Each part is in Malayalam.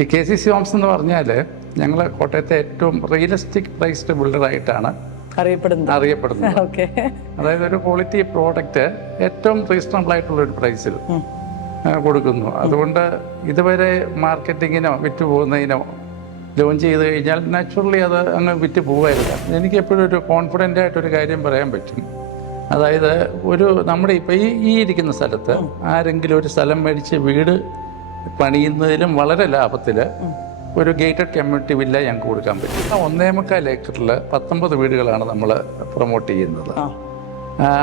ഈ KCC ഹോംസ് എന്ന് പറഞ്ഞാൽ ഞങ്ങൾ കോട്ടയത്തെ ഏറ്റവും റിയലിസ്റ്റിക് പ്രൈസ്ഡ് ബിൽഡറായിട്ടാണ് അറിയപ്പെടുന്നത്. അതായത് ഒരു ക്വാളിറ്റി പ്രോഡക്റ്റ് ഏറ്റവും റീസണബിൾ ആയിട്ടുള്ള ഒരു പ്രൈസിൽ കൊടുക്കുന്നു. അതുകൊണ്ട് ഇതുവരെ മാർക്കറ്റിങ്ങിനോ വിറ്റ് പോകുന്നതിനോ ലോഞ്ച് ചെയ്ത് കഴിഞ്ഞാൽ നാച്ചുറലി അത് അങ്ങ് വിറ്റ് പോകുമായിരുന്നു. എനിക്ക് എപ്പോഴും ഒരു കോൺഫിഡൻ്റ് ആയിട്ടൊരു കാര്യം പറയാൻ പറ്റും. അതായത് നമ്മുടെ ഇപ്പോൾ ഈ ഇരിക്കുന്ന സ്ഥലത്ത് ആരെങ്കിലും ഒരു സ്ഥലം മേടിച്ച് വീട് പണിയുന്നതിലും വളരെ ലാഭത്തിൽ ഒരു ഗേറ്റഡ് കമ്മ്യൂണിറ്റി വില്ല ഞങ്ങൾക്ക് കൊടുക്കാൻ പറ്റും. 1.25 ഏക്കറിൽ 19 വീടുകളാണ് നമ്മൾ പ്രൊമോട്ട് ചെയ്യുന്നത്.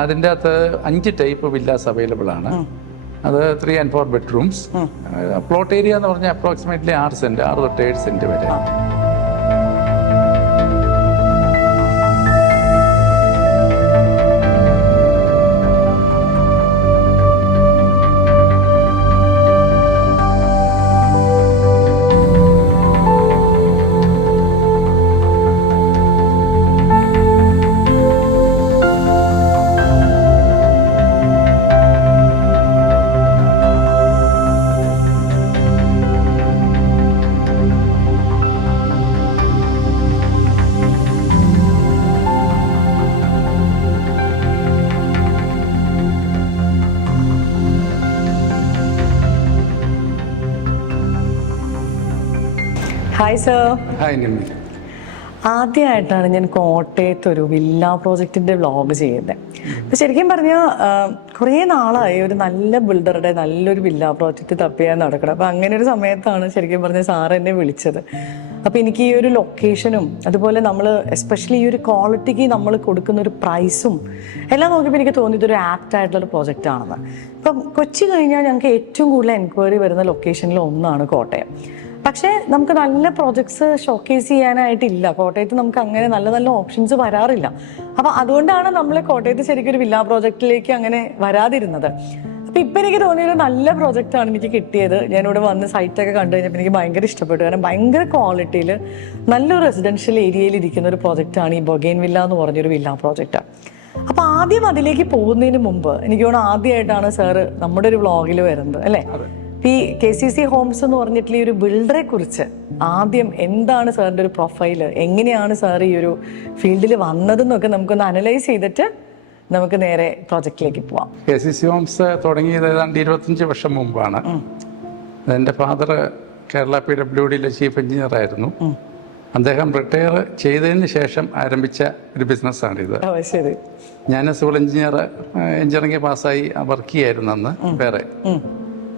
അതിൻ്റെ അകത്ത് 5 ടൈപ്പ് വില്ലാസ് അവൈലബിൾ ആണ്. അത് 3 and 4 ബെഡ്റൂംസ്. പ്ലോട്ട് ഏരിയ എന്ന് പറഞ്ഞാൽ അപ്രോക്സിമേറ്റ്ലി 6 സെൻറ്റ്, 6 തൊട്ട് 7 സെൻറ്റ് വരെ. Hi sir. ഹായ് നിമ്മി. ആദ്യമായിട്ടാണ് ഞാൻ കോട്ടയത്ത് ഒരു വില്ല പ്രോജക്റ്റിന്റെ വ്ളോഗ് ചെയ്യുന്നത്. അപ്പം ശരിക്കും പറഞ്ഞാൽ കുറേ നാളായി ഒരു നല്ല ബിൽഡറുടെ നല്ലൊരു വില്ല പ്രോജക്റ്റ് തപ്പിയാൽ നടക്കണം. അപ്പം അങ്ങനെ ഒരു സമയത്താണ് ശരിക്കും പറഞ്ഞാൽ സാറ് എന്നെ വിളിച്ചത്. അപ്പം എനിക്ക് ഈ ഒരു ലൊക്കേഷനും അതുപോലെ നമ്മൾ എസ്പെഷ്യലി ഈ ഒരു ക്വാളിറ്റിക്ക് നമ്മൾ കൊടുക്കുന്ന ഒരു പ്രൈസും എല്ലാം നോക്കിയപ്പോൾ എനിക്ക് തോന്നി ഇതൊരു ആപ്റ്റ് ആയിട്ടുള്ളൊരു പ്രോജക്റ്റ് ആണെന്ന്. ഇപ്പം കൊച്ചി കഴിഞ്ഞാൽ ഞങ്ങൾക്ക് ഏറ്റവും കൂടുതൽ എൻക്വയറി വരുന്ന ലൊക്കേഷനിൽ ഒന്നാണ് കോട്ടയം. പക്ഷേ നമുക്ക് നല്ല പ്രോജക്ട്സ് ഷോക്കേസ് ചെയ്യാനായിട്ടില്ല കോട്ടയത്ത്. നമുക്ക് അങ്ങനെ നല്ല നല്ല ഓപ്ഷൻസ് വരാറില്ല. അപ്പം അതുകൊണ്ടാണ് നമ്മൾ കോട്ടയത്ത് ശരിക്കും ഒരു വില്ല പ്രോജക്റ്റിലേക്ക് അങ്ങനെ വരാതിരുന്നത്. അപ്പം ഇപ്പം എനിക്ക് തോന്നിയൊരു നല്ല പ്രോജക്റ്റാണ് എനിക്ക് കിട്ടിയത്. ഞാനിവിടെ വന്ന് സൈറ്റൊക്കെ കണ്ടു കഴിഞ്ഞപ്പോൾ എനിക്ക് ഭയങ്കര ഇഷ്ടപ്പെട്ടു. കാരണം ഭയങ്കര ക്വാളിറ്റിയിൽ നല്ലൊരു റെസിഡൻഷ്യൽ ഏരിയയിൽ ഇരിക്കുന്ന ഒരു പ്രോജക്റ്റാണ് ഈ ബൊഗൈൻ വില്ല എന്ന് പറഞ്ഞൊരു വില്ല പ്രോജക്റ്റ്. അപ്പം ആദ്യം അതിലേക്ക് പോകുന്നതിന് മുമ്പ് എനിക്ക് തോന്നുന്നു ആദ്യമായിട്ടാണ് സാറ് നമ്മുടെ ഒരു വ്ളോഗിൽ വരുന്നത് അല്ലേ? ഈ KCC ഹോംസ് എന്ന് പറഞ്ഞിട്ടുള്ള ഈ ഒരു ബിൽഡറെ കുറിച്ച് ആദ്യം എന്താണ് സാറിൻ്റെ ഒരു പ്രൊഫൈല്, എങ്ങനെയാണ് സാർ ഈ ഒരു ഫീൽഡിൽ വന്നതെന്നൊക്കെ നമുക്കൊന്ന് അനലൈസ് ചെയ്തിട്ട് നമുക്ക് നേരെ പ്രോജക്റ്റിലേക്ക് പോവാം. KCC ഹോംസ് തുടങ്ങിയത് ഏതാണ്ട് 25 വർഷം മുമ്പാണ്. എൻ്റെ ഫാദർ കേരള PWDയിലെ ചീഫ് എഞ്ചിനീയർ ആയിരുന്നു. അദ്ദേഹം റിട്ടയർ ചെയ്തതിന് ശേഷം ആരംഭിച്ച ഒരു ബിസിനസ്സാണിത്. ശരി. ഞാൻ സിവിൽ എഞ്ചിനീയറിംഗ് പാസ്സായി വർക്ക് ചെയ്യായിരുന്നു അന്ന് വേറെ.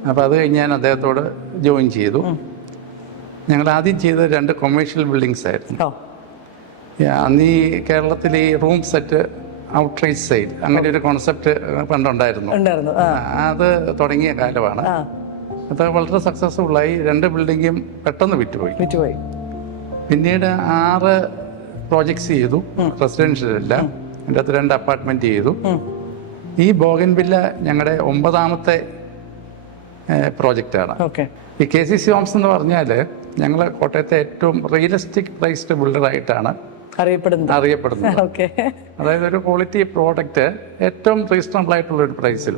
അപ്പോൾ അത് കഴിഞ്ഞ് ഞാൻ അദ്ദേഹത്തോട് ജോയിൻ ചെയ്തു. ഞങ്ങൾ ആദ്യം ചെയ്തത് 2 കൊമേഴ്ഷ്യൽ ബിൽഡിങ്സ് ആയിരുന്നു. അന്ന് ഈ കേരളത്തിൽ ഈ റൂം സെറ്റ് ഔട്ട്റൈറ്റ് സെയിൽ അങ്ങനെ ഒരു കോൺസെപ്റ്റ് പണ്ടുണ്ടായിരുന്നു. അത് തുടങ്ങിയ കാലമാണ്. അത് വളരെ സക്സസ്ഫുള്ളായി. 2 ബിൽഡിങ്ങും പെട്ടെന്ന് വിറ്റുപോയി. പിന്നീട് 6 പ്രോജക്ട്സ് ചെയ്തു. റെസിഡൻഷ്യൽ അല്ല, അതിൻ്റെ അകത്ത് 2 അപ്പാർട്ട്മെൻറ്റ് ചെയ്തു. ഈ ബോഗൻ വില്ല ഞങ്ങളുടെ 9ാമത്തെ പ്രോജക്റ്റാണ്. ഈ KCC ഹോംസ് എന്ന് പറഞ്ഞാൽ ഞങ്ങൾ കോട്ടയത്തെ ഏറ്റവും റിയലിസ്റ്റിക് പ്രൈസ്ഡ് ബിൽഡറായിട്ടാണ് അറിയപ്പെടുന്നത്. അതായത് ഒരു ക്വാളിറ്റി പ്രോഡക്റ്റ് ഏറ്റവും റീസണബിൾ ആയിട്ടുള്ള ഒരു പ്രൈസിൽ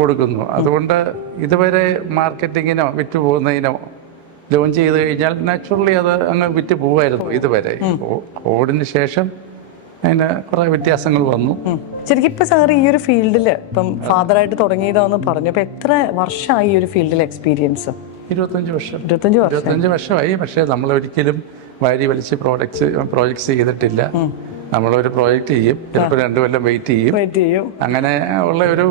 കൊടുക്കുന്നു. അതുകൊണ്ട് ഇതുവരെ മാർക്കറ്റിങ്ങിനോ വിറ്റ് പോകുന്നതിനോ ലോഞ്ച് ചെയ്ത് കഴിഞ്ഞാൽ നാച്ചുറലി അത് അങ്ങ് വിറ്റ് പോകുമായിരുന്നു ഇതുവരെ. കോവിഡിന് ശേഷം അതിന് കുറെ വ്യത്യാസങ്ങൾ വന്നു. ശരിക്കും ഇപ്പൊ സാർ ഈ ഒരു ഫീൽഡില് ഇപ്പം ഫാദറായിട്ട് തുടങ്ങിയതാന്ന് പറഞ്ഞു. അപ്പൊ എത്ര വർഷമായി ഈ ഒരു ഫീൽഡിൽ എക്സ്പീരിയൻസ്? 25 വർഷമായി. പക്ഷെ നമ്മൾ ഒരിക്കലും വാരി വലിച്ച് പ്രോജക്ട്സ് ചെയ്തിട്ടില്ല. നമ്മളൊരു പ്രോജക്റ്റ് ചെയ്യും, ചിലപ്പോൾ 2 കൊല്ലം വെയിറ്റ് ചെയ്യും. അങ്ങനെ ഉള്ള ഒരു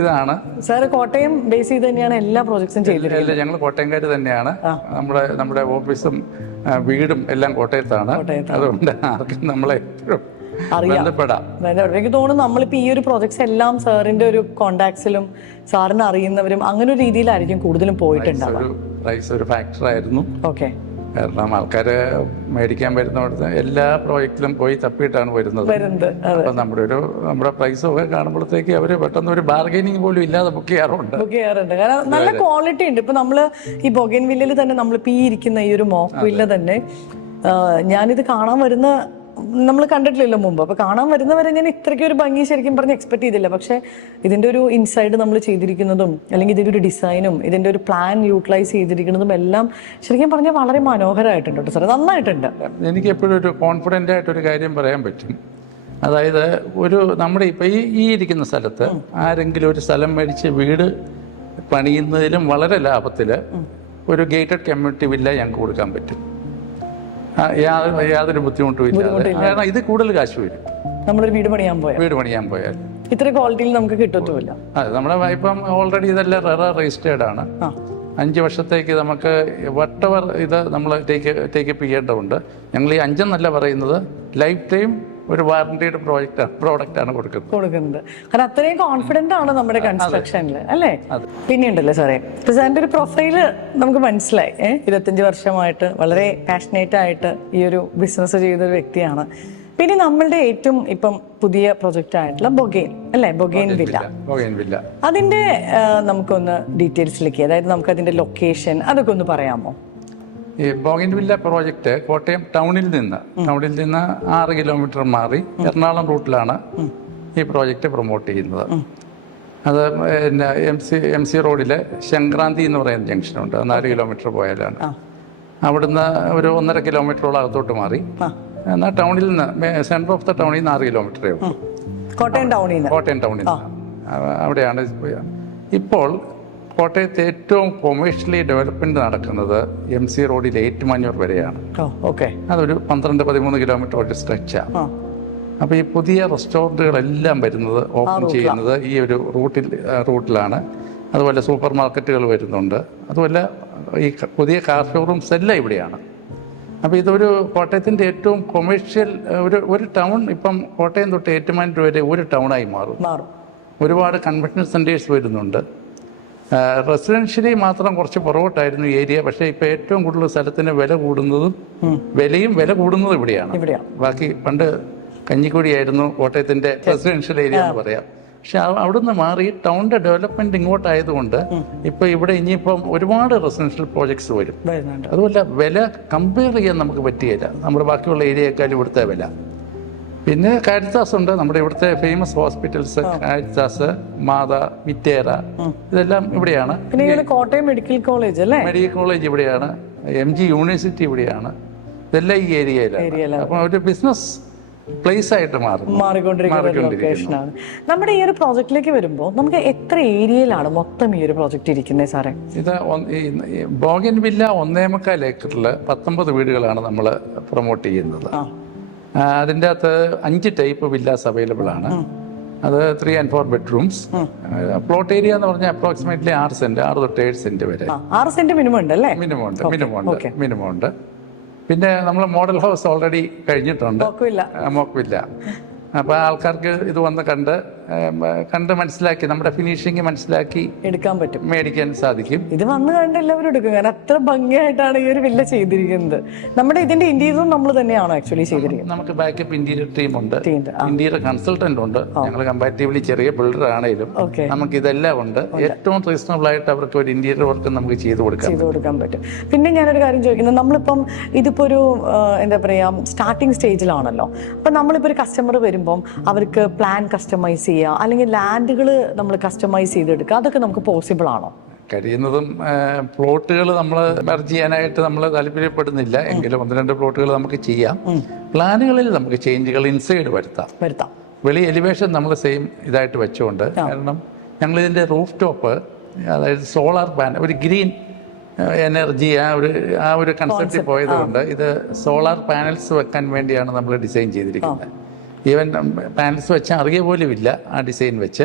ഇതാണ്. സാർ കോട്ടയം ബേസ് ചെയ്ത് തന്നെയാണ് എല്ലാ പ്രോജക്ട്സും ചെയ്തിട്ടില്ല? ഞങ്ങൾ കോട്ടയംകാർ തന്നെയാണ്. നമ്മുടെ ഓഫീസും വീടും എല്ലാം കോട്ടയത്താണ്. അതുകൊണ്ട് ആർക്കും നമ്മളെ എപ്പോഴും ബന്ധപ്പെടാം. എനിക്ക് തോന്നുന്നു നമ്മളിപ്പോ ഈ ഒരു പ്രോജക്ട്സ് എല്ലാം സാറിന്റെ ഒരു കോണ്ടാക്ട്സിലും സാറിന് അറിയുന്നവരും അങ്ങനെ ഒരു രീതിയിലായിരിക്കും കൂടുതലും പോയിട്ടുണ്ടാവും. പ്രൈസ് ഒരു ഫാക്ടർ ആയിരുന്നു. ഓക്കെ. കാരണം ആൾക്കാര് മേടിക്കാൻ വരുന്നിടത്ത് എല്ലാ പ്രോജക്റ്റിലും പോയി തപ്പിയിട്ടാണ് വരുന്നത്. അപ്പൊ നമ്മുടെ പ്രൈസ് ഒക്കെ കാണുമ്പോഴത്തേക്ക് അവര് പെട്ടെന്ന് ഒരു ബാർഗൈനിങ് പോലും ഇല്ലാതെ ബുക്ക് ചെയ്യാറുണ്ട്. കാരണം നല്ല ക്വാളിറ്റി ഉണ്ട്. ഇപ്പൊ നമ്മള് ഈ ബൊഗൈൻ വില്ലയിൽ തന്നെ നമ്മളിപ്പോ ഈ ഇരിക്കുന്ന ഈ ഒരു മോക്ക് വില്ല തന്നെ ഞാനിത് കാണാൻ വരുന്ന നമ്മൾ കണ്ടിട്ടില്ലല്ലോ മുമ്പ്. അപ്പോൾ കാണാൻ വരുന്നവരെ ഞാൻ ഇത്രയ്ക്ക് ഒരു ഭംഗി ശരിക്കും പറഞ്ഞ് എക്സ്പെക്ട് ചെയ്തില്ല. പക്ഷേ ഇതിൻ്റെ ഒരു ഇൻസൈഡ് നമ്മൾ ചെയ്തിരിക്കുന്നതും അല്ലെങ്കിൽ ഇതിൻ്റെ ഒരു ഡിസൈനും ഇതിൻ്റെ ഒരു പ്ലാൻ യൂട്ടിലൈസ് ചെയ്തിരിക്കുന്നതും എല്ലാം ശരിക്കും പറഞ്ഞാൽ വളരെ മനോഹരമായിട്ടുണ്ട് കേട്ടോ സാർ, നന്നായിട്ടുണ്ട്. എനിക്ക് എപ്പോഴും ഒരു കോൺഫിഡൻ്റ് ആയിട്ടൊരു കാര്യം പറയാൻ പറ്റും. അതായത് നമ്മുടെ ഇപ്പോൾ ഈ ഇരിക്കുന്ന സ്ഥലത്ത് ആരെങ്കിലും ഒരു സ്ഥലം മേടിച്ച് വീട് പണിയുന്നതിലും വളരെ ലാഭത്തിൽ ഒരു ഗേറ്റഡ് കമ്മ്യൂണിറ്റി വില്ല ഞങ്ങൾക്ക് കൊടുക്കാൻ പറ്റും. യാതൊരു ബുദ്ധിമുട്ടും ഇല്ലാതെ. കാരണം ഇത് കൂടുതൽ കാശ് വരും നമ്മളൊരു വീട് പണിയാൻ പോയാൽ ഇത്ര ക്വാളിറ്റിയിൽ നമുക്ക് കിട്ടത്തുമില്ല. അതെ, നമ്മുടെ ഇപ്പം ഓൾറെഡി ഇതെല്ലാം രജിസ്റ്റേർഡ് ആണ്. 5 വർഷത്തേക്ക് നമുക്ക് വട്ടവർ ഇത് നമ്മൾ ടേക്കപ്പ് ചെയ്യേണ്ടതുണ്ട്. ഞങ്ങൾ ഈ 5 എന്നല്ല പറയുന്നത്, ലൈഫ് ടൈം ഒരു വാറന്റിയുടെ പ്രോഡക്റ്റാണ് കൊടുക്കുന്നത്. കാരണം അത്രയും കോൺഫിഡന്റ് ആണ് നമ്മുടെ കൺസ്ട്രക്ഷനിൽ അല്ലേ. പിന്നെ ഉണ്ടല്ലോ സാറേ, സാറിന്റെ ഒരു പ്രൊഫൈല് നമുക്ക് മനസ്സിലായി. 25 വർഷമായിട്ട് വളരെ പാഷനേറ്റ് ആയിട്ട് ഈ ഒരു ബിസിനസ് ചെയ്തൊരു വ്യക്തിയാണ്. പിന്നെ നമ്മളുടെ ഏറ്റവും ഇപ്പം പുതിയ പ്രൊജക്റ്റ് ആയിട്ടുള്ള ബൊഗെയിൻ അല്ലേ, ബൊഗെയിൻ വില്ല, അതിന്റെ നമുക്കൊന്ന് ഡീറ്റെയിൽസിലേക്ക്, അതായത് നമുക്ക് അതിന്റെ ലൊക്കേഷൻ അതൊക്കെ ഒന്ന് പറയാമോ? ഈ ബൊഗെയിൻ വില്ല പ്രോജക്റ്റ് കോട്ടയം ടൗണിൽ നിന്ന് 6 കിലോമീറ്റർ മാറി എറണാകുളം റൂട്ടിലാണ് ഈ പ്രോജക്റ്റ് പ്രൊമോട്ട് ചെയ്യുന്നത്. അത് പിന്നെ എം സി റോഡിലെ ശംക്രാന്തി എന്ന് പറയുന്ന ജംഗ്ഷനുണ്ട്, 4 കിലോമീറ്റർ പോയാലാണ്. അവിടുന്ന് ഒരു 1.5 കിലോമീറ്ററോളം അകത്തോട്ട് മാറി. എന്നാൽ ടൗണിൽ നിന്ന് സെൻറ്റർ ഓഫ് ദ ടൗണിൽ നിന്ന് 6 കിലോമീറ്ററേ ഉള്ളൂ. കോട്ടയം ടൗണിൽ നിന്ന് അവിടെയാണ്. ഇപ്പോൾ കോട്ടയത്ത് ഏറ്റവും കൊമേഴ്ഷ്യലി ഡെവലപ്മെന്റ് നടക്കുന്നത് MC റോഡിൽ ഏറ്റുമാനൂർ വരെയാണ്. അതൊരു 12-13 കിലോമീറ്റർ ഒരു സ്ട്രെച്ചാണ്. അപ്പോൾ ഈ പുതിയ റെസ്റ്റോറൻറ്റുകളെല്ലാം വരുന്നത് ഓപ്പൺ ചെയ്യുന്നത് ഈ ഒരു റൂട്ടിലാണ്. അതുപോലെ സൂപ്പർ മാർക്കറ്റുകൾ വരുന്നുണ്ട്. അതുപോലെ ഈ പുതിയ കാർ ഷോറൂംസ് എല്ലാം ഇവിടെയാണ്. അപ്പോൾ ഇതൊരു കോട്ടയത്തിൻ്റെ ഏറ്റവും കൊമേഴ്ഷ്യൽ ഒരു ടൗൺ. ഇപ്പം കോട്ടയം തൊട്ട് ഏറ്റുമാനൂർ വരെ ഒരു ടൗണായി മാറും. ഒരുപാട് കൺവെൻഷൻ സെൻറ്റേഴ്സ് വരുന്നുണ്ട്. റെസിഡൻഷ്യലി മാത്രം കുറച്ച് പുറകോട്ടായിരുന്നു ഈ ഏരിയ. പക്ഷേ ഇപ്പോൾ ഏറ്റവും കൂടുതൽ സ്ഥലത്തിന് വില കൂടുന്നതും ഇവിടെയാണ്. ബാക്കി പണ്ട് കഞ്ഞിക്കുഴിയായിരുന്നു കോട്ടയത്തിൻ്റെ റെസിഡൻഷ്യൽ ഏരിയ എന്ന് പറയാം. പക്ഷെ അവിടുന്ന് മാറി ടൗണിന്റെ ഡെവലപ്മെന്റ് ഇങ്ങോട്ടായതുകൊണ്ട് ഇപ്പൊ ഇവിടെ ഇനിയിപ്പം ഒരുപാട് റെസിഡൻഷ്യൽ പ്രോജക്ട്സ് വരും. അതുപോലെ വില കമ്പയർ ചെയ്യാൻ നമുക്ക് പറ്റുകയില്ല, നമ്മുടെ ബാക്കിയുള്ള ഏരിയയെക്കാളും ഇവിടുത്തെ വില. പിന്നെ കാരിത്താസ് ഉണ്ട്, നമ്മുടെ ഇവിടുത്തെ ഫേമസ് ഹോസ്പിറ്റൽസ് കാരിത്താസ്, മാത, വിറ്റേര, ഇതെല്ലാം ഇവിടെയാണ്. പിന്നെ കോട്ടയം മെഡിക്കൽ കോളേജ് അല്ലേ, മെഡിക്കൽ കോളേജ് ഇവിടെയാണ്. MG യൂണിവേഴ്സിറ്റി ഇവിടെയാണ്. ഇതെല്ലാം ഈ ഏരിയയിലാണ്. അപ്പം ഒരു ബിസിനസ് പ്ലേസ് ആയിട്ട് മാറിക്കൊണ്ടിരിക്കുന്ന ലൊക്കേഷനാണ്. നമ്മുടെ ഈ ഒരു പ്രോജക്റ്റിലേക്ക് വരുമ്പോൾ നമുക്ക് എത്ര ഏരിയയിലാണ് മൊത്തം ഈ ഒരു പ്രോജക്റ്റ് ഇരിക്കുന്നത് സാറേ? ഇത് ബൊഗെയിൻ വില്ല 1.25 ഏക്കറിൽ 19 വീടുകളാണ് നമ്മൾ പ്രൊമോട്ട് ചെയ്യുന്നത്. അതിൻ്റെ അകത്ത് 5 ടൈപ്പ് വില്ലാസ് അവൈലബിൾ ആണ്. അത് 3 and 4 ബെഡ്റൂംസ്. പ്ലോട്ട് ഏരിയ എന്ന് പറഞ്ഞാൽ അപ്രോക്സിമേറ്റ്ലി 6 സെന്റ്, 6 തൊട്ട് 7 സെന്റ് വരെ. 6 സെന്റ് മിനിമം ഉണ്ട് അല്ലേ? മിനിമം ഉണ്ട്. പിന്നെ നമ്മൾ മോഡൽ ഹൗസ് ഓൾറെഡി കഴിഞ്ഞിട്ടുണ്ട്, മോക്കില്ല. അപ്പോൾ ആൾക്കാർക്ക് ഇത് വന്ന് കണ്ട് മനസ്സിലാക്കി, നമ്മുടെ ഫിനിഷിങ് മനസ്സിലാക്കി എടുക്കാൻ പറ്റും, മേടിക്കാൻ സാധിക്കും. ഇത് വന്ന് കണ്ട് എല്ലാവരും എടുക്കും. കാരണം അത്ര ഭംഗിയായിട്ടാണ് ഈ ഒരു വില്ല ചെയ്തിരിക്കുന്നത്. നമ്മുടെ ഇതിന്റെ ഇന്റീരിയറും നമ്മൾ തന്നെയാണോ ആക്ച്വലി ചെയ്തിരിക്കുന്നത്? നമുക്ക് ബാക്കപ്പ് ഇന്റീരിയർ ടീം ഉണ്ട്, ഇന്റീരിയർ കൺസൾട്ടന്റ് ഉണ്ട്. ഞങ്ങൾ കമ്പാരിറ്റീവ്ലി ചെറിയ ബിൽഡർ ആണെങ്കിലും നമുക്ക് ഇതെല്ലാം ഉണ്ട്. ഏറ്റവും റീസണബിൾ ആയിട്ട് അവർക്ക് ഒരു ഇന്റീരിയർ വർക്ക് നമുക്ക് ചെയ്തു കൊടുക്കാൻ പറ്റും. പിന്നെ ഞാനൊരു കാര്യം ചോദിക്കുന്നത്, നമ്മളിപ്പം ഇതിപ്പോ ഒരു എന്താ പറയാ സ്റ്റാർട്ടിങ് സ്റ്റേജിലാണല്ലോ. അപ്പൊ നമ്മളിപ്പോ ഒരു കസ്റ്റമർ വരുമ്പം അവർക്ക് പ്ലാൻ കസ്റ്റമൈസ് ചെയ്യുക, അല്ലെങ്കിൽ ലാൻഡുകൾ നമ്മൾ കസ്റ്റമൈസ് ചെയ്തെടുക്കുക, അതൊക്കെ നമുക്ക് പോസിബിൾ ആണോ? കഴിയുന്നതും പ്ലോട്ടുകൾ നമ്മൾ മെർജ് ചെയ്യാനായിട്ട് നമ്മൾ താല്പര്യപ്പെടുന്നില്ല. എങ്കിലും 1-2 പ്ലോട്ടുകൾ നമുക്ക് ചെയ്യാം. പ്ലാനുകളിൽ നമുക്ക് ചേഞ്ചുകൾ ഇൻസൈഡ് വരുത്താം. വെളി എലിവേഷൻ നമ്മൾ സെയിം ഇതായിട്ട് വെച്ചുകൊണ്ട്, കാരണം ഞങ്ങളിതിൻ്റെ റൂഫ് ടോപ്പ്, അതായത് സോളാർ പാനൽ, ഒരു ഗ്രീൻ എനർജി ആ ഒരു കൺസെപ്റ്റ് പോയതുകൊണ്ട് ഇത് സോളാർ പാനൽസ് വെക്കാൻ വേണ്ടിയാണ് നമ്മൾ ഡിസൈൻ ചെയ്തിരിക്കുന്നത്. ഈവൻ പാനൽസ് വെച്ചാൽ അറിയ പോലും ഇല്ല ആ ഡിസൈൻ വെച്ച്.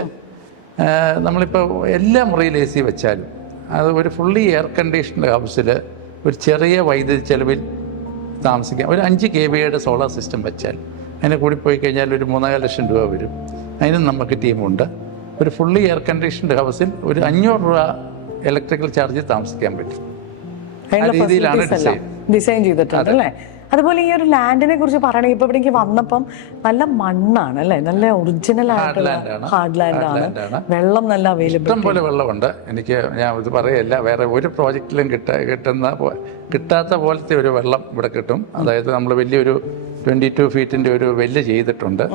നമ്മളിപ്പോൾ എല്ലാ മുറിയിൽ AC വെച്ചാലും അത് ഒരു ഫുള്ളി എയർ കണ്ടീഷൻഡ് ഹൗസിൽ ഒരു ചെറിയ വൈദ്യുതി ചെലവിൽ താമസിക്കാം. ഒരു 5 kVA സോളാർ സിസ്റ്റം വെച്ചാൽ അതിന് കൂടി പോയി കഴിഞ്ഞാൽ ഒരു 3.5 ലക്ഷം രൂപ വരും. അതിനും നമുക്ക് ടീമുണ്ട്. ഒരു ഫുള്ളി എയർ കണ്ടീഷൻഡ് ഹൗസിൽ ഒരു 500 രൂപ ഇലക്ട്രിക്കൽ ചാർജ് താമസിക്കാൻ പറ്റും. ആ രീതിയിലാണ് ഡിസൈൻ ചെയ്തിട്ടുണ്ട് അല്ലേ? അതുപോലെ ഈ ഒരു ലാൻഡിനെ കുറിച്ച് പറയണമെങ്കിൽ ഇപ്പൊ ഇവിടേക്ക് വന്നപ്പം നല്ല മണ്ണാണ് അല്ലേ, നല്ല ഒറിജിനൽ ആയിട്ടുള്ള ഹാർഡ് ലാൻഡാണ്. വെള്ളം നല്ല അവൈലബിൾ, ഇഷ്ടം പോലെ വെള്ളമുണ്ട്. ഞാൻ ഇത് പറയല്ല, വേറെ ഒരു പ്രോജക്റ്റിലും കിട്ടാത്ത പോലത്തെ ഒരു വെള്ളം ഇവിടെ കിട്ടും. അതായത് നമ്മൾ വലിയൊരു 22 ഫീറ്റിൻ്റെ ഒരു വെല്ല് ചെയ്തിട്ടുണ്ട്.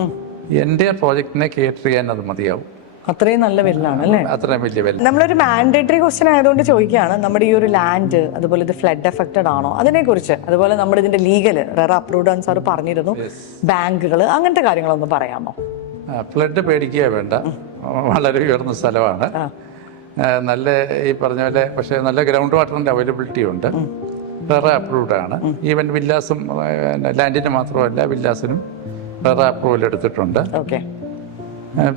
എൻ്റെ പ്രോജക്റ്റിനെ കേറ്റർ ചെയ്യാൻ അത് മതിയാവും. അത്രയും നല്ല വെല്ലാണ് അല്ലേ? അത്രയും വലിയ വെല്ല്. നമ്മളൊരു മാൻഡേറ്ററി ക്വസ്റ്റ്യൻ ആയതുകൊണ്ട് ചോദിക്കുകയാണ്, നമ്മുടെ ഈ ഒരു ലാൻഡ് അതുപോലെ ഇത് ഫ്ലഡ് എഫക്റ്റഡ് ആണോ അതിനെക്കുറിച്ച്, അതുപോലെ നമ്മുടെ ഇതിന്റെ ലീഗൽ റെറ അപ്രൂവ്ഡ് ആണ് സാർ പറഞ്ഞിരുന്നു, ബാങ്കുകൾ അങ്ങനത്തെ കാര്യങ്ങളൊന്ന് പറയാമോ? ഫ്ലഡ് പേടിക്കുക വേണ്ട, വളരെ ഉയർന്ന സ്ഥലമാണ്. നല്ല ഈ പറഞ്ഞ പോലെ പക്ഷേ നല്ല ഗ്രൗണ്ട് വാട്ടറിൻ്റെ അവൈലബിലിറ്റി ഉണ്ട്. റെറ അപ്രൂവ്ഡ് ആണ്. ഈവൻ വില്ലാസും ലാൻഡിന് മാത്രമല്ല വില്ലാസിനും റെറ അപ്രൂവൽ എടുത്തിട്ടുണ്ട്.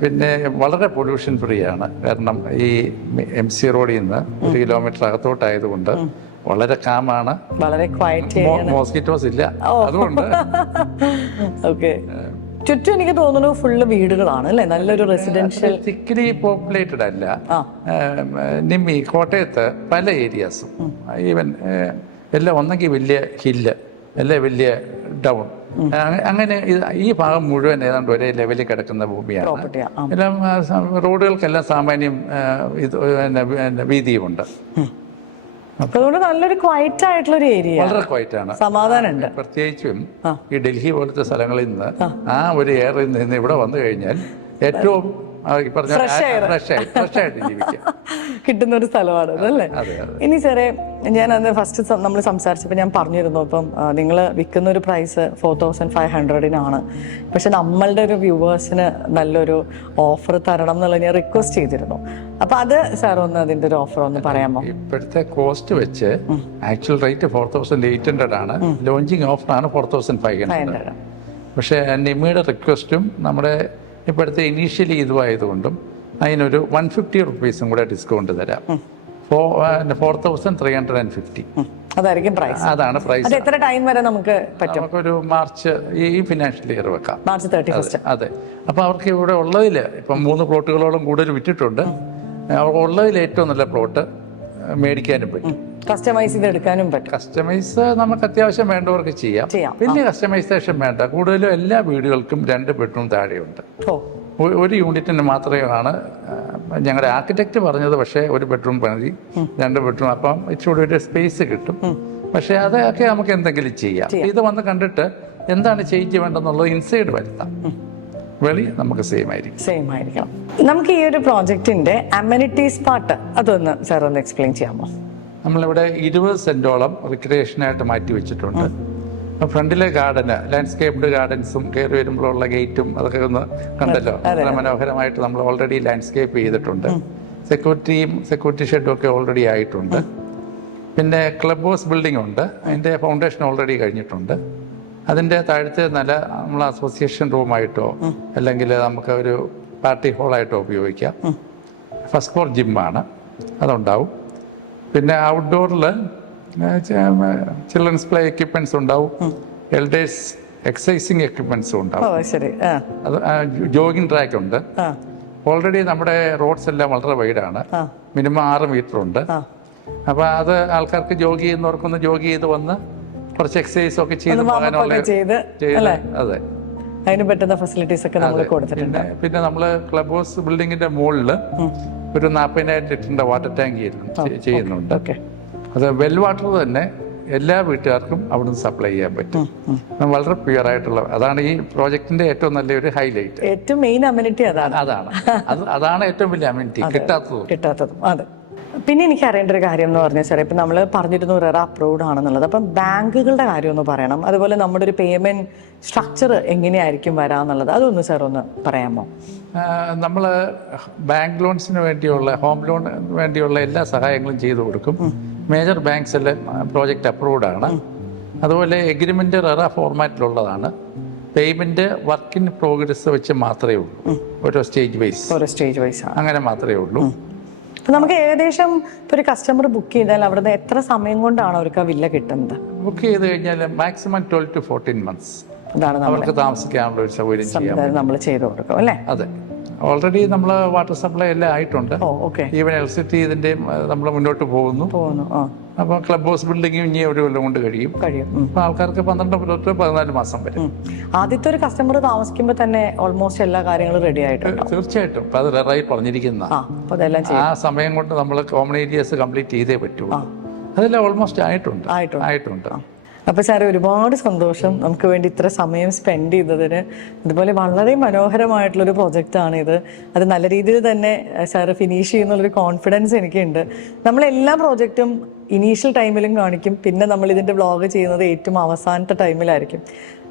പിന്നെ വളരെ പൊല്യൂഷൻ ഫ്രീ ആണ്. കാരണം ഈ MC റോഡിൽ നിന്ന് 1 കിലോമീറ്റർ അകത്തോട്ടായതുകൊണ്ട് വളരെ കാമാണ്, വളരെ മോസ്കിറ്റോസ് ഇല്ല. അതുകൊണ്ട് ചുറ്റും എനിക്ക് തോന്നുന്നു ഫുള്ള് വീടുകളാണ് അല്ലേ? നല്ലൊരു റെസിഡൻഷ്യൽ, തിക്കിലി പോപ്പുലേറ്റഡ് അല്ല. നിമ്മി കോട്ടയത്ത് പല ഏരിയാസും ഈവൻ എല്ലാം ഒന്നെങ്കിൽ വലിയ ഹില്ല് അല്ലെ വലിയ ഡൗൺ, അങ്ങനെ ഈ ഭാഗം മുഴുവൻ ഏതാണ്ട് ഒരേ ലെവലിൽ കിടക്കുന്ന ഭൂമിയാണ്. എല്ലാം റോഡുകൾക്കെല്ലാം സാമാന്യം ഇത് വീതിയുമുണ്ട്. അതുകൊണ്ട് നല്ലൊരു ക്വയറ്റ് ആയിട്ടുള്ള ഒരു ഏരിയ, വളരെ ക്വയറ്റ് ആണ്, സമാധാനമുണ്ട്. പ്രത്യേകിച്ചും ഈ ഡൽഹി പോലത്തെ സ്ഥലങ്ങളിൽ നിന്ന് ആ ഒരു എയറിൽ നിന്ന് ഇവിടെ വന്നു കഴിഞ്ഞാൽ ഏറ്റവും ഫ്രഷ് ആയിട്ട് ജീവിക്കാം കിട്ടുന്ന ഒരു സ്ഥലമാണ് അല്ലേ? ഇനി സാറേ, ഞാൻ അന്ന് ഫസ്റ്റ് നമ്മൾ സംസാരിച്ചപ്പോൾ ഞാൻ പറഞ്ഞിരുന്നു, ഇപ്പം നിങ്ങൾ വിൽക്കുന്ന ഒരു പ്രൈസ് 4500-നാണ്. പക്ഷെ നമ്മളുടെ ഒരു വ്യൂവേഴ്സിന് നല്ലൊരു ഓഫർ തരണം എന്നുള്ളത് ഞാൻ റിക്വസ്റ്റ് ചെയ്തിരുന്നു. അപ്പൊ അത് സാർ ഒന്ന് അതിന്റെ ഒരു ഓഫർ ഒന്ന് പറയാമോ? ഇപ്പോഴത്തെ കോസ്റ്റ് വെച്ച് ആക്ച്വൽ റേറ്റ് 4800 ആണ്. ലോഞ്ചിങ് ഓഫറാണ് 4500. പക്ഷേ നിമ്മിയുടെ റിക്വസ്റ്റും നമ്മുടെ ഇപ്പോഴത്തെ ഇനീഷ്യലി ഇതുമായതുകൊണ്ടും അതിനൊരു 150 റുപ്പീസും കൂടെ ഡിസ്കൗണ്ട് തരാം. 4350. അതായിരിക്കും പ്രൈസ്. അതാണ് പ്രൈസ്. അത് എത്ര ടൈം വരെ നമുക്ക് പറ്റും? നമുക്കൊരു മാർച്ച് ഈ ഫിനാൻഷ്യൽ ഇയർ വെക്കാം, മാർച്ച് 31. അതെ. അപ്പോൾ അവർക്ക് ഇവിടെ ഉള്ളതിൽ ഇപ്പം 3 പ്ലോട്ടുകളോളം കൂടുതൽ വിറ്റിട്ടുണ്ട്. അവർക്ക് ഉള്ളതിൽ ഏറ്റവും നല്ല പ്ലോട്ട് മേടിക്കാനും പറ്റും, കസ്റ്റമൈസ് ചെയ്ത് എടുക്കാനും പറ്റും. കസ്റ്റമൈസ് നമുക്ക് അത്യാവശ്യം വേണ്ടവർക്ക് ചെയ്യാം. വലിയ കസ്റ്റമൈസേഷൻ വേണ്ട. കൂടുതലും എല്ലാ വീടുകൾക്കും 2 ബെഡ്റൂം താഴെയുണ്ട്. ഒരു യൂണിറ്റിന് മാത്രമാണ് ഞങ്ങളുടെ ആർക്കിടെക്ട് പറഞ്ഞത്. പക്ഷേ 1 ബെഡ്റൂം മതി, 2 ബെഡ്റൂം. അപ്പം ഇച്ചിരി ഒരു സ്പേസ് കിട്ടും. പക്ഷേ അതൊക്കെ നമുക്ക് എന്തെങ്കിലും ചെയ്യാം. ഇത് വന്ന് കണ്ടിട്ട് എന്താണ് ചേഞ്ച് വേണ്ടെന്നുള്ളത് ഇൻസൈഡ് വരുത്താം. വെളി നമുക്ക് സെയിം ആയിരിക്കണം. നമുക്ക് ഈ ഒരു പ്രോജക്റ്റിന്റെ അമ്യൂണിറ്റീസ് പാർട്ട് അതൊന്ന് സാർ ഒന്ന് എക്സ്പ്ലെയിൻ ചെയ്യാമോ? നമ്മളിവിടെ 20 സെന്റോളം റിക്രിയേഷനായിട്ട് മാറ്റി വെച്ചിട്ടുണ്ട്. ഫ്രണ്ടിലെ ഗാർഡന്, ലാൻഡ്സ്കേപ്ഡ് ഗാർഡൻസും കയറി വരുമ്പോഴുള്ള ഗേറ്റും അതൊക്കെ ഒന്ന് കണ്ടല്ലോ, വളരെ മനോഹരമായിട്ട് നമ്മൾ ഓൾറെഡി ലാൻഡ്സ്കേപ്പ് ചെയ്തിട്ടുണ്ട്. സെക്യൂരിറ്റി ഷെഡും ഒക്കെ ഓൾറെഡി ആയിട്ടുണ്ട്. പിന്നെ ക്ലബ് ഹൗസ് ബിൽഡിംഗ് ഉണ്ട്, അതിൻ്റെ ഫൗണ്ടേഷൻ ഓൾറെഡി കഴിഞ്ഞിട്ടുണ്ട്. അതിൻ്റെ താഴത്തെ നില നമ്മൾ അസോസിയേഷൻ റൂമായിട്ടോ അല്ലെങ്കിൽ നമുക്ക് ഒരു പാർട്ടി ഹാളായിട്ടോ ഉപയോഗിക്കാം. ഫസ്റ്റ് ഫ്ലോർ ജിമ്മാണ്, അതുണ്ടാവും. പിന്നെ ഔട്ട്ഡോറിൽ ചിൽഡ്രൻസ് പ്ലേ എക്യുപ്മെന്റ്സ് ഉണ്ടാവും, എൽഡേഴ്സ് എക്സസൈസിങ് എക്യുപ്മെന്റ്സും ഉണ്ടാവും. അത് ജോഗിങ് ട്രാക്ക് ഉണ്ട്. ഓൾറെഡി നമ്മുടെ റോഡ്സ് എല്ലാം വളരെ വൈഡാണ്, മിനിമം 6 മീറ്റർ ഉണ്ട്. അപ്പോൾ അത് ആൾക്കാർക്ക് ജോഗ് ചെയ്യുന്നവർക്കൊന്ന് ജോഗ് ചെയ്ത് വന്ന് കുറച്ച് എക്സസൈസ് ഒക്കെ ചെയ്ത് പോകാനുള്ള അതെ, അതിന് പറ്റുന്ന ഫെസിലിറ്റീസ് ഒക്കെ നമ്മൾ കൊടുത്തിട്ടുണ്ട്. പിന്നെ നമ്മൾ ക്ലബ് ഹൗസ് ബിൽഡിങ്ങിന്റെ മുകളിൽ ഒരു 40,000 ലിറ്ററിന്റെ വാട്ടർ ടാങ്ക് ചെയ്യുന്നുണ്ട്. അത് വെൽ വാട്ടർ തന്നെ എല്ലാ വീട്ടുകാർക്കും അവിടുന്ന് സപ്ലൈ ചെയ്യാൻ പറ്റും. വളരെ പ്യുവർ ആയിട്ടുള്ള, അതാണ് ഈ പ്രോജക്റ്റിന്റെ ഏറ്റവും നല്ലൊരു ഹൈലൈറ്റ്. ഏറ്റവും മെയിൻ അമ്യൂണിറ്റി അതാണ് ഏറ്റവും വലിയ അമ്യൂണിറ്റി, കിട്ടാത്തതും. അതെ. പിന്നെ എനിക്ക് അറിയേണ്ട ഒരു കാര്യം എന്ന് പറഞ്ഞാൽ സാർ, ഇപ്പം നമ്മൾ പറഞ്ഞിരുന്നു റെറ അപ്രൂവ്ഡ് ആണെന്നുള്ളത്. അപ്പം ബാങ്കുകളുടെ കാര്യം ഒന്ന് പറയണം, അതുപോലെ നമ്മുടെ ഒരു പേയ്മെന്റ് സ്ട്രക്ചർ എങ്ങനെയായിരിക്കും വരാന്നുള്ളത് അതൊന്ന് സാർ ഒന്ന് പറയാമോ? നമ്മൾ ബാങ്ക് ലോൺസിന് വേണ്ടിയുള്ള, ഹോം ലോൺ വേണ്ടിയുള്ള എല്ലാ സഹായങ്ങളും ചെയ്തു കൊടുക്കും. മേജർ ബാങ്ക്സ് എല്ലാം പ്രോജക്റ്റ് അപ്രൂവ്ഡ് ആണ്. അതുപോലെ എഗ്രിമെന്റ് റെറ ഫോർമാറ്റിലുള്ളതാണ്. പേയ്മെന്റ് വർക്ക് ഇൻ പ്രോഗ്രസ് വെച്ച് മാത്രമേ ഉള്ളൂ, ഓരോ സ്റ്റേജ് വൈസ് അങ്ങനെ മാത്രമേ ഉള്ളൂ. നമുക്ക് ഏകദേശം ഒരു കസ്റ്റമർ ബുക്ക് ചെയ്താൽ അവിടുന്ന് എത്ര സമയം കൊണ്ടാണ് അവർക്ക് ആ വില്ല കിട്ടുന്നത്? ബുക്ക് ചെയ്ത് കഴിഞ്ഞാൽ മാക്സിമം 12 to 14 months അവർക്ക് താമസിക്കാനുള്ള ഒരു സൗകര്യം നമ്മൾ ചെയ്തു കൊടുക്കും അല്ലേ? അതെ. ഓൾറെഡി നമ്മൾ വാട്ടർ സപ്ലൈ എല്ലാം ആയിട്ടുണ്ട്. ഈവൻ എലക്ട്രിസിറ്റി ഇതിന്റെയും നമ്മൾ മുന്നോട്ട് പോകുന്നു. അപ്പൊ ക്ലബ് ഹൗസ് ബിൽഡിംഗും ഇനി ഒരു കൊല്ലം കൊണ്ട് കഴിയും. അപ്പൊ ആൾക്കാർക്ക് 12 to 14 മാസം വരെ. ആദ്യത്തെ ഒരു കസ്റ്റമർ താമസിക്കുമ്പോൾ തന്നെ ഓൾമോസ്റ്റ് എല്ലാ കാര്യങ്ങളും റെഡി ആയിട്ടുണ്ട്. തീർച്ചയായിട്ടും. അത് റെറായി പറഞ്ഞിരിക്കുന്ന ആ സമയം കൊണ്ട് നമ്മൾ കോമൺ ഏരിയാസ് കംപ്ലീറ്റ് ചെയ്തേ പറ്റുള്ളൂ. അതെല്ലാം ഓൾമോസ്റ്റ് ആയിട്ടുണ്ട്. അപ്പോൾ സാർ ഒരുപാട് സന്തോഷം നമുക്ക് വേണ്ടി ഇത്ര സമയം സ്പെൻഡ് ചെയ്തതിന്. അതുപോലെ വളരെ മനോഹരമായിട്ടുള്ളൊരു പ്രൊജക്റ്റാണിത്. അത് നല്ല രീതിയിൽ തന്നെ സാറ് ഫിനിഷ് ചെയ്യുന്നുള്ളൊരു കോൺഫിഡൻസ് എനിക്കുണ്ട്. നമ്മളെല്ലാ പ്രോജക്റ്റും ഇനീഷ്യൽ ടൈമിലും കാണിക്കും, പിന്നെ നമ്മൾ ഇതിൻ്റെ വ്ളോഗ് ചെയ്യുന്നത് ഏറ്റവും അവസാനത്തെ ടൈമിലായിരിക്കും.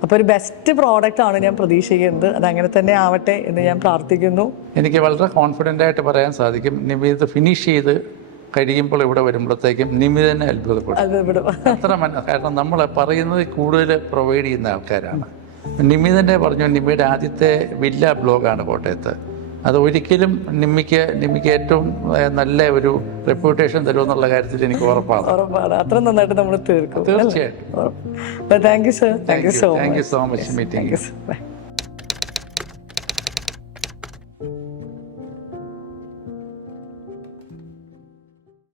അപ്പോൾ ഒരു ബെസ്റ്റ് പ്രോഡക്റ്റ് ആണ് ഞാൻ പ്രതീക്ഷിക്കുന്നത്. അതങ്ങനെ തന്നെ ആവട്ടെ എന്ന് ഞാൻ പ്രാർത്ഥിക്കുന്നു. എനിക്ക് വളരെ കോൺഫിഡൻ്റ് ആയിട്ട് പറയാൻ സാധിക്കും, നിമി ഇത് ഫിനിഷ് ചെയ്ത് കഴിയുമ്പോൾ ഇവിടെ വരുമ്പോഴത്തേക്കും നിമി തന്നെ അത്ഭുതപ്പെടും. അത്ര കാരണം നമ്മൾ പറയുന്നത് കൂടുതൽ പ്രൊവൈഡ് ചെയ്യുന്ന ആൾക്കാരാണ്. നിമി തന്നെ പറഞ്ഞു, നിമിയുടെ ആദ്യത്തെ വില്ല ബ്ലോഗാണ് കോട്ടയത്ത്. അത് ഒരിക്കലും നിമ്മിക്ക് ഏറ്റവും നല്ല ഒരു റെപ്യൂട്ടേഷൻ തരുമെന്നുള്ള കാര്യത്തിൽ എനിക്ക് ഉറപ്പാണ്. അത്ര നന്നായിട്ട് നമ്മൾ തീർക്കും. തീർച്ചയായിട്ടും. Thank you sir. Thank you so much meeting.